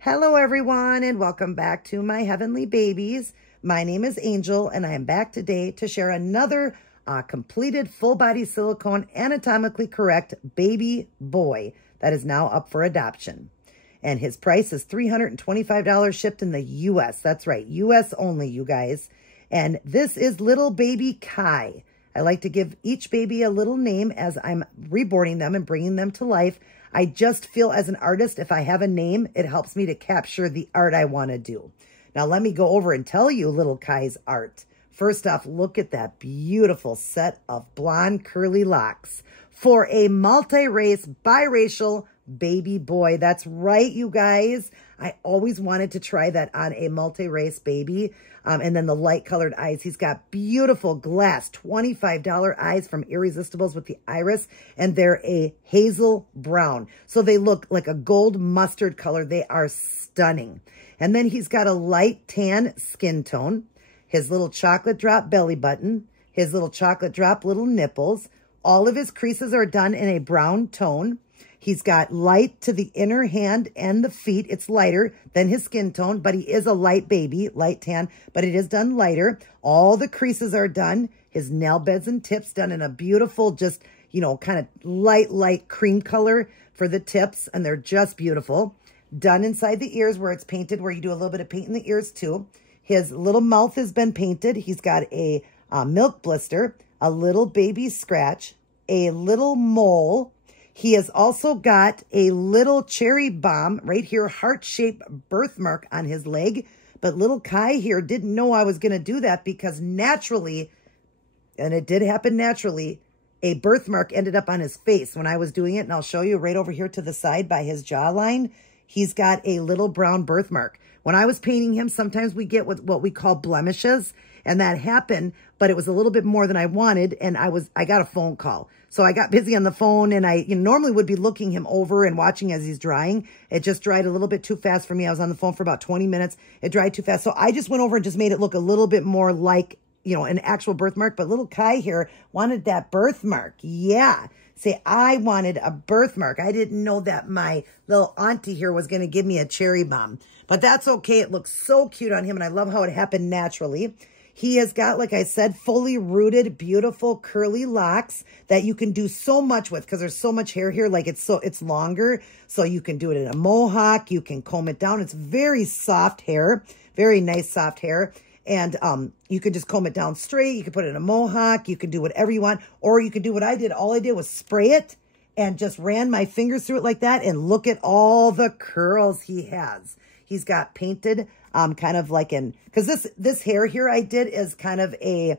Hello everyone and welcome back to my heavenly babies. My name is Angel and I am back today to share another completed full body silicone anatomically correct baby boy that is now up for adoption. And his price is $325 shipped in the US. That's right, US only, you guys. And this is little baby Kai. I like to give each baby a little name as I'm reborning them and bringing them to life. I just feel as an artist, if I have a name, it helps me to capture the art I want to do. Now, let me go over and tell you little Kai's art. First off, look at that beautiful set of blonde curly locks for a multi-race, biracial baby boy. That's right, you guys. I always wanted to try that on a multi-race baby. And then the light colored eyes. He's got beautiful glass $25 eyes from Irresistibles with the iris. And they're a hazel brown. So they look like a gold mustard color. They are stunning. And then he's got a light tan skin tone. His little chocolate drop belly button. His little chocolate drop little nipples. All of his creases are done in a brown tone. He's got light to the inner hand and the feet. It's lighter than his skin tone, but he is a light baby, light tan, but it is done lighter. All the creases are done. His nail beds and tips done in a beautiful, just, you know, kind of light cream color for the tips, and they're just beautiful. Done inside the ears where it's painted, where you do a little bit of paint in the ears too. His little mouth has been painted. He's got a milk blister, a little baby scratch, a little mole. He has also got a little cherry bomb right here, heart-shaped birthmark on his leg. But little Kai here didn't know I was going to do that because naturally, and it did happen naturally, a birthmark ended up on his face when I was doing it. And I'll show you right over here to the side by his jawline. He's got a little brown birthmark. When I was painting him, sometimes we get what we call blemishes. And that happened, but it was a little bit more than I wanted. And I got a phone call. So I got busy on the phone, and I normally would be looking him over and watching as he's drying. It just dried a little bit too fast for me. I was on the phone for about 20 minutes. It dried too fast. So I just went over and just made it look a little bit more like, you know, an actual birthmark. But little Kai here wanted that birthmark. Yeah. Say, I wanted a birthmark. I didn't know that my little auntie here was going to give me a cherry bomb. But that's okay. It looks so cute on him, and I love how it happened naturally. He has got, like I said, fully rooted, beautiful curly locks that you can do so much with because there's so much hair here. Like it's longer. So you can do it in a mohawk. You can comb it down. It's very soft hair, very nice soft hair. And you can just comb it down straight. You can put it in a mohawk. You can do whatever you want. Or you can do what I did. All I did was spray it and just ran my fingers through it like that. And look at all the curls he has. He's got painted kind of like because this hair here I did is kind of a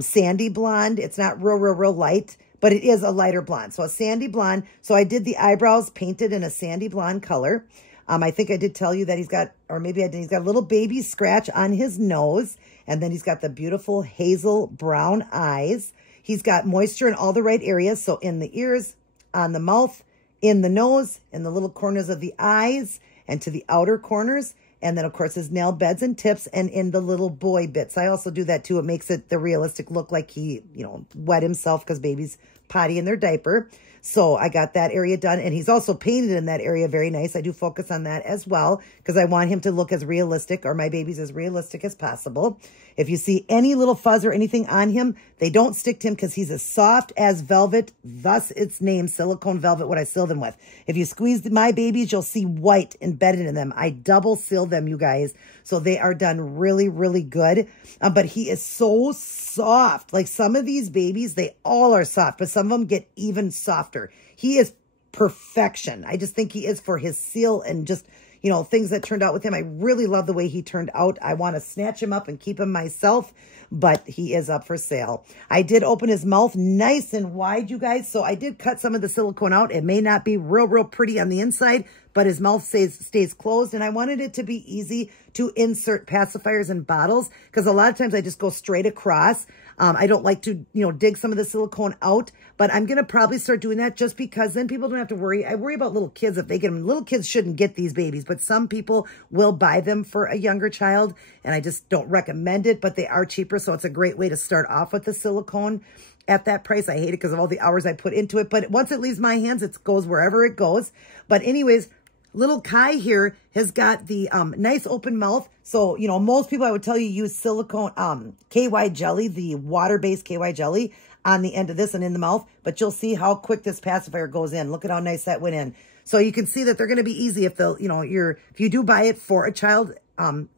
sandy blonde. It's not real light, but it is a lighter blonde. So a sandy blonde. So I did the eyebrows painted in a sandy blonde color. I think I did tell you that he's got, or maybe I did, he's got a little baby scratch on his nose. And then he's got the beautiful hazel brown eyes. He's got moisture in all the right areas. So in the ears, on the mouth, in the nose, in the little corners of the eyes, and to the outer corners. And then, of course, his nail beds and tips and in the little boy bits. I also do that, too. It makes it the realistic look like he, you know, wet himself because babies potty in their diaper. So I got that area done. And he's also painted in that area very nice. I do focus on that as well because I want him to look as realistic, or my babies as realistic as possible. If you see any little fuzz or anything on him, they don't stick to him because he's as soft as velvet. Thus its name, silicone velvet, what I seal them with. If you squeeze my babies, you'll see white embedded in them. I double seal them, you guys. So they are done really good. But he is so soft. Like some of these babies, they all are soft, but some of them get even softer. He is perfection. I just think he is for his seal and just, you know, things that turned out with him. I really love the way he turned out. I want to snatch him up and keep him myself, but he is up for sale. I did open his mouth nice and wide, you guys. So I did cut some of the silicone out. It may not be real pretty on the inside, but his mouth stays closed. And I wanted it to be easy to insert pacifiers in bottles because a lot of times I just go straight across. I don't like to, you know, dig some of the silicone out, but I'm going to probably start doing that just because then people don't have to worry. I worry about little kids if they get them. Little kids shouldn't get these babies, but some people will buy them for a younger child, and I just don't recommend it, but they are cheaper, so it's a great way to start off with the silicone at that price. I hate it because of all the hours I put into it, but once it leaves my hands, it goes wherever it goes. But anyways, little Kai here has got the nice open mouth. So, you know, most people I would tell you use silicone KY jelly, the water-based KY jelly on the end of this and in the mouth. But you'll see how quick this pacifier goes in. Look at how nice that went in. So you can see that they're going to be easy if they'll, you know, if you do buy it for a child,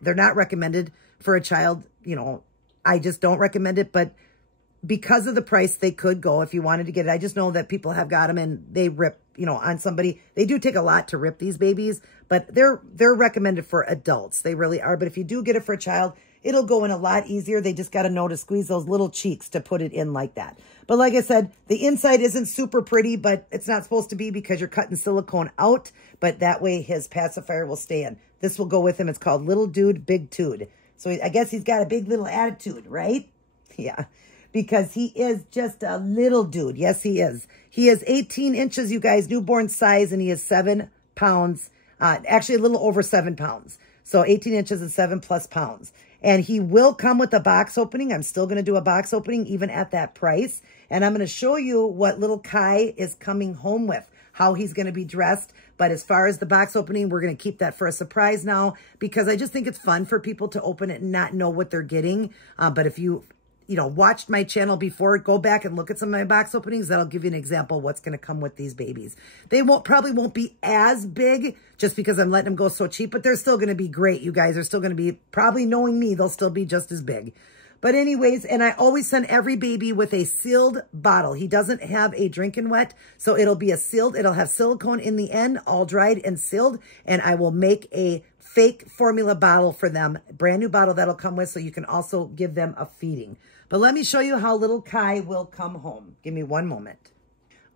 they're not recommended for a child. You know, I just don't recommend it, but because of the price, they could go if you wanted to get it. I just know that people have got them and they rip, you know, on somebody. They do take a lot to rip these babies, but they're recommended for adults. They really are. But if you do get it for a child, it'll go in a lot easier. They just got to know to squeeze those little cheeks to put it in like that. But like I said, the inside isn't super pretty, but it's not supposed to be because you're cutting silicone out. But that way his pacifier will stay in. This will go with him. It's called Little Dude, Big Tude. So I guess he's got a big little attitude, right? Yeah, because he is just a little dude. Yes, he is. He is 18 inches, you guys, newborn size, and he is 7 pounds, actually a little over 7 pounds. So 18 inches and 7+ pounds. And he will come with a box opening. I'm still going to do a box opening even at that price. And I'm going to show you what little Kai is coming home with, how he's going to be dressed. But as far as the box opening, we're going to keep that for a surprise now because I just think it's fun for people to open it and not know what they're getting. But if you know, watched my channel before, go back and look at some of my box openings. That'll give you an example of what's going to come with these babies. They probably won't be as big just because I'm letting them go so cheap, but they're still going to be great. You guys are still going to be, probably knowing me, they'll still be just as big. But anyways, and I always send every baby with a sealed bottle. He doesn't have a drinking wet, so it'll be a sealed, it'll have silicone in the end, all dried and sealed, and I will make a fake formula bottle for them, brand new bottle that'll come with, so you can also give them a feeding. But let me show you how little Kai will come home. Give me one moment.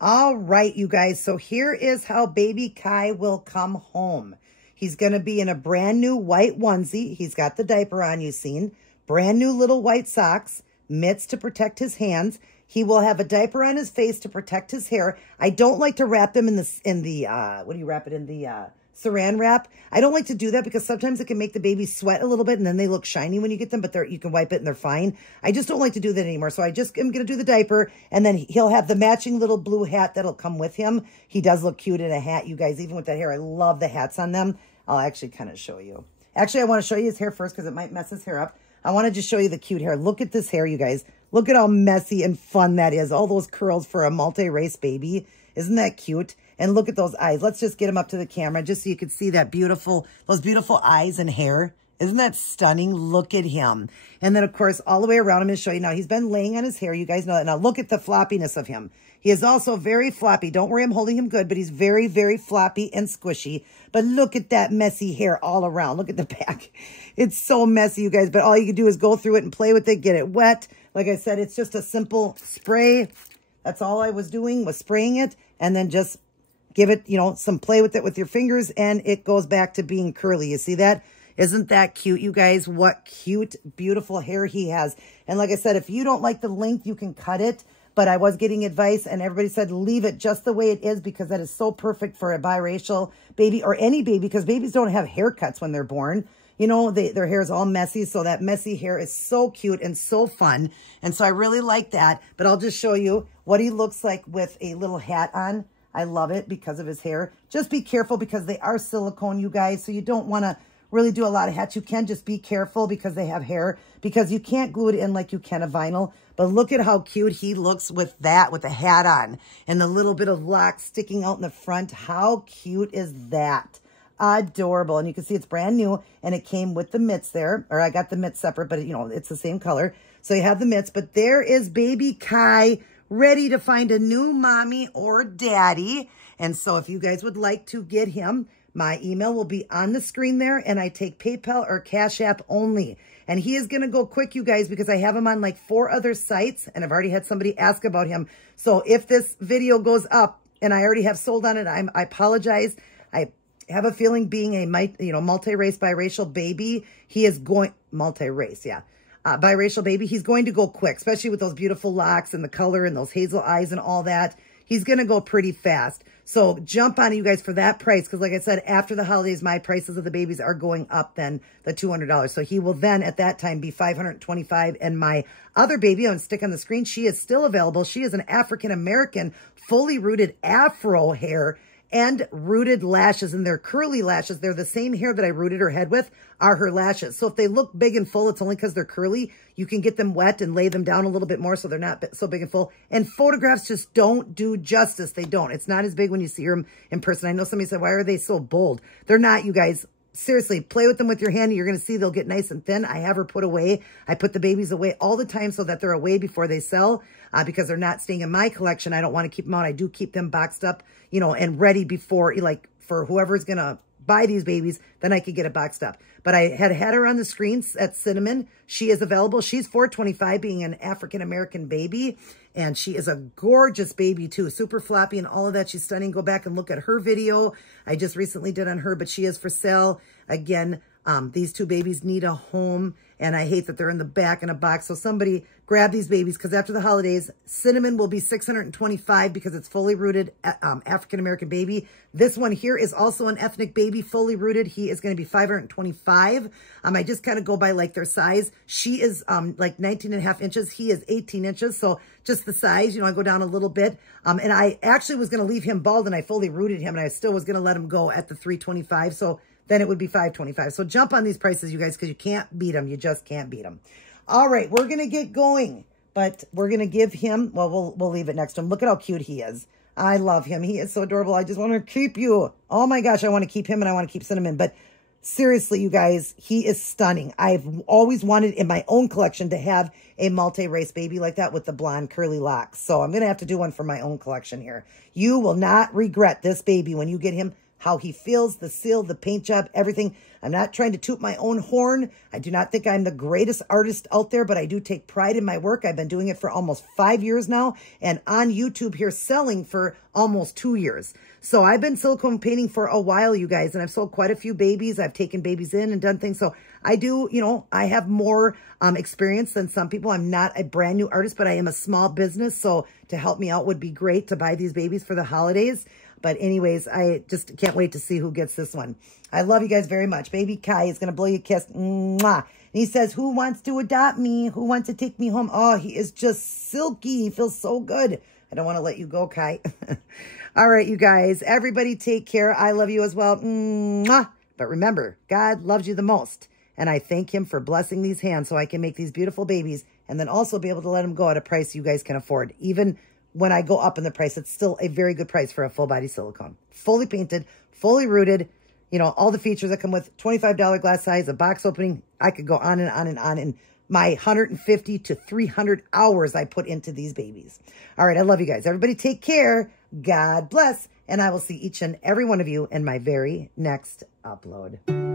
All right, you guys. So here is how baby Kai will come home. He's going to be in a brand new white onesie. He's got the diaper on, you've seen. Brand new little white socks, mitts to protect his hands. He will have a diaper on his face to protect his hair. I don't like to wrap them in the what do you wrap it in? The saran wrap. I don't like to do that because sometimes it can make the baby sweat a little bit and then they look shiny when you get them, but you can wipe it and they're fine. I just don't like to do that anymore. So I just am going to do the diaper and then he'll have the matching little blue hat that'll come with him. He does look cute in a hat, you guys, even with that hair. I love the hats on them. I'll actually kind of show you. Actually, I want to show you his hair first because it might mess his hair up. I want to just show you the cute hair. Look at this hair, you guys. Look at how messy and fun that is. All those curls for a multi-race baby. Isn't that cute? And look at those eyes. Let's just get him up to the camera just so you can see that those beautiful eyes and hair. Isn't that stunning? Look at him. And then, of course, all the way around, I'm going to show you now. He's been laying on his hair. You guys know that. Now, look at the floppiness of him. He is also very floppy. Don't worry, I'm holding him good, but he's very, very floppy and squishy. But look at that messy hair all around. Look at the back. It's so messy, you guys, but all you can do is go through it and play with it, get it wet. Like I said, it's just a simple spray. That's all I was doing, was spraying it, and then just give it, you know, some play with it with your fingers, and it goes back to being curly. You see that? Isn't that cute, you guys? What cute, beautiful hair he has. And like I said, if you don't like the length, you can cut it. But I was getting advice, and everybody said leave it just the way it is because that is so perfect for a biracial baby or any baby because babies don't have haircuts when they're born. You know, their hair is all messy, so that messy hair is so cute and so fun. And so I really like that. But I'll just show you what he looks like with a little hat on. I love it because of his hair. Just be careful because they are silicone, you guys, so you don't want to really do a lot of hats. You can just be careful because they have hair because you can't glue it in like you can a vinyl. But look at how cute he looks with that, with the hat on and the little bit of locks sticking out in the front. How cute is that? Adorable. And you can see it's brand new and it came with the mitts there, or I got the mitts separate, but you know, it's the same color. So you have the mitts, but there is baby Kai ready to find a new mommy or daddy. And so if you guys would like to get him, my email will be on the screen there, and I take PayPal or Cash App only. And he is going to go quick, you guys, because I have him on like 4 other sites, and I've already had somebody ask about him. So if this video goes up and I already have sold on it, I apologize. I have a feeling being a multi-race biracial baby, he is going, multi-race, yeah. Biracial baby, he's going to go quick, especially with those beautiful locks and the color and those hazel eyes and all that. He's going to go pretty fast. So jump on it, you guys, for that price. Because like I said, after the holidays, my prices of the babies are going up then the $200. So he will then at that time be $525. And my other baby, I'm going to stick on the screen, she is still available. She is an African-American, fully rooted Afro hair. and rooted lashes, and they're curly lashes. They're the same hair that I rooted her head with are her lashes. So if they look big and full, it's only because they're curly. You can get them wet and lay them down a little bit more so they're not so big and full. And photographs just don't do justice. They don't. It's not as big when you see them in person. I know somebody said, why are they so bold? They're not, you guys. Seriously, play with them with your hand. You're going to see they'll get nice and thin. I have her put away. I put the babies away all the time so that they're away before they sell because they're not staying in my collection. I don't want to keep them out. I do keep them boxed up, you know, and ready before, like, for whoever's going to buy these babies, then I could get it boxed up. But I had her on the screens at Cinnamon. She is available. She's $4.25, being an African-American baby. And she is a gorgeous baby too. Super floppy and all of that. She's stunning. Go back and look at her video. I just recently did on her, but she is for sale. Again, these two babies need a home. And I hate that they're in the back in a box. So somebody grab these babies because after the holidays, Cinnamon will be $625 because it's fully rooted African-American baby. This one here is also an ethnic baby, fully rooted. He is going to be $525. I just kind of go by like their size. She is like 19.5 inches. He is 18 inches. So just the size, you know, I go down a little bit. And I actually was going to leave him bald and I fully rooted him and I still was going to let him go at the $325. So then it would be $525. So jump on these prices, you guys, because you can't beat them. You just can't beat them. All right, we're going to get going, but we're going to give him, well, we'll leave it next to him. Look at how cute he is. I love him. He is so adorable. I just want to keep you. Oh my gosh, I want to keep him and I want to keep Cinnamon. But seriously, you guys, he is stunning. I've always wanted in my own collection to have a multi-race baby like that with the blonde curly locks. So I'm going to have to do one for my own collection here. You will not regret this baby when you get him. How he feels, the seal, the paint job, everything. I'm not trying to toot my own horn. I do not think I'm the greatest artist out there, but I do take pride in my work. I've been doing it for almost 5 years now and on YouTube here selling for almost 2 years. So I've been silicone painting for a while, you guys, and I've sold quite a few babies. I've taken babies in and done things. So I do, you know, I have more experience than some people. I'm not a brand new artist, but I am a small business. So to help me out would be great to buy these babies for the holidays. But anyways, I just can't wait to see who gets this one. I love you guys very much. Baby Kai is going to blow you a kiss. Mwah. And he says, who wants to adopt me? Who wants to take me home? Oh, he is just silky. He feels so good. I don't want to let you go, Kai. All right, you guys. Everybody take care. I love you as well. Mwah. But remember, God loves you the most. And I thank him for blessing these hands so I can make these beautiful babies and then also be able to let them go at a price you guys can afford. Even when I go up in the price, it's still a very good price for a full body silicone. Fully painted, fully rooted, you know, all the features that come with $25 glass size, a box opening. I could go on and on and on. And my 150 to 300 hours I put into these babies. All right, I love you guys. Everybody take care. God bless. And I will see each and every one of you in my very next upload.